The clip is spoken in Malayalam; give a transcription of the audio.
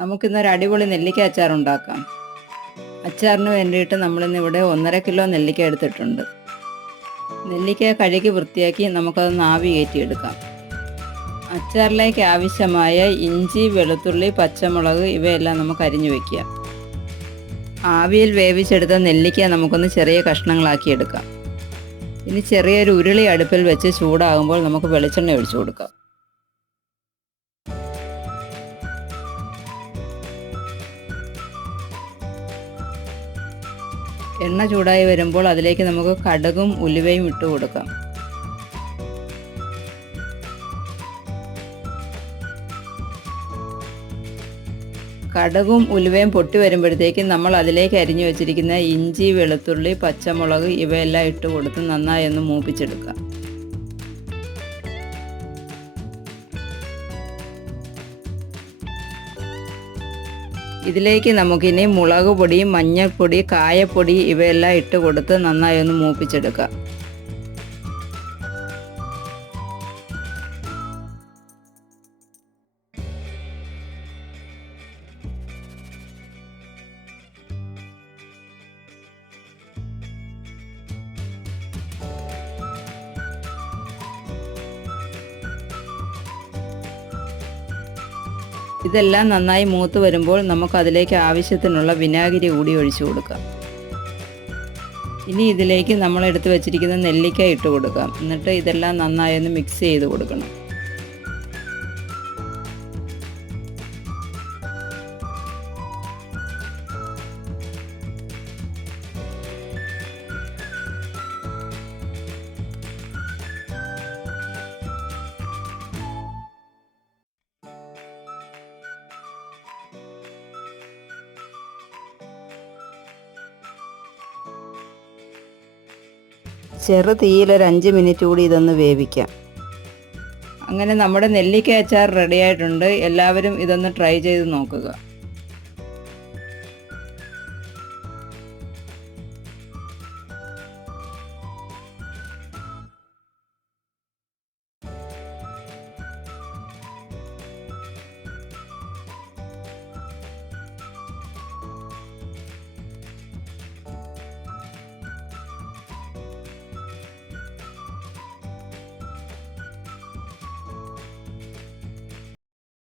നമുക്കിന്നൊരു അടിപൊളി നെല്ലിക്ക അച്ചാർ ഉണ്ടാക്കാം. അച്ചാറിന് വേണ്ടിയിട്ട് നമ്മളിന്നിവിടെ 1.5 കിലോ നെല്ലിക്ക എടുത്തിട്ടുണ്ട്. നെല്ലിക്ക കഴുകി വൃത്തിയാക്കി നമുക്കത് ആവി കയറ്റിയെടുക്കാം. അച്ചാറിലേക്ക് ആവശ്യമായ ഇഞ്ചി, വെളുത്തുള്ളി, പച്ചമുളക് ഇവയെല്ലാം നമുക്ക് അരിഞ്ഞു വയ്ക്കാം. ആവിയിൽ വേവിച്ചെടുത്ത നെല്ലിക്ക നമുക്കൊന്ന് ചെറിയ കഷ്ണങ്ങളാക്കി എടുക്കാം. ഇനി ചെറിയൊരു ഉരുളി അടുപ്പിൽ വെച്ച് ചൂടാകുമ്പോൾ നമുക്ക് വെളിച്ചെണ്ണ ഒഴിച്ചു കൊടുക്കാം. എണ്ണ ചൂടായി വരുമ്പോൾ അതിലേക്ക് നമുക്ക് കടുകും ഉലുവയും ഇട്ട് കൊടുക്കാം. കടുകും ഉലുവയും പൊട്ടി വരുമ്പോഴത്തേക്കും നമ്മൾ അതിലേക്ക് അരിഞ്ഞു വെച്ചിരിക്കുന്ന ഇഞ്ചി, വെളുത്തുള്ളി, പച്ചമുളക് ഇവയെല്ലാം ഇട്ട് കൊടുത്ത് നന്നായി ഒന്ന് മൂപ്പിച്ചെടുക്കാം. ഇതിലേക്ക് നമുക്കിനി മുളക് പൊടി, മഞ്ഞൾപ്പൊടി, കായപ്പൊടി ഇവയെല്ലാം ഇട്ട് കൊടുത്ത് നന്നായി ഒന്ന് മൂപ്പിച്ചെടുക്കാം. ഇതെല്ലാം നന്നായി മൂത്ത് വരുമ്പോൾ നമുക്കതിലേക്ക് ആവശ്യത്തിനുള്ള വിനാഗിരി കൂടി ഒഴിച്ചു കൊടുക്കാം. ഇനി ഇതിലേക്ക് നമ്മൾ എടുത്ത് വെച്ചിരിക്കുന്ന നെല്ലിക്ക ഇട്ട് കൊടുക്കാം. എന്നിട്ട് ഇതെല്ലാം നന്നായി ഒന്ന് മിക്സ് ചെയ്ത് കൊടുക്കണം. ചെറു തീയിൽ ഒരു 5 മിനിറ്റ് കൂടി ഇതൊന്ന് വേവിക്കാം. അങ്ങനെ നമ്മുടെ നെല്ലിക്ക അച്ചാർ റെഡി ആയിട്ടുണ്ട്. എല്ലാവരും ഇതൊന്ന് ട്രൈ ചെയ്ത് നോക്കുക.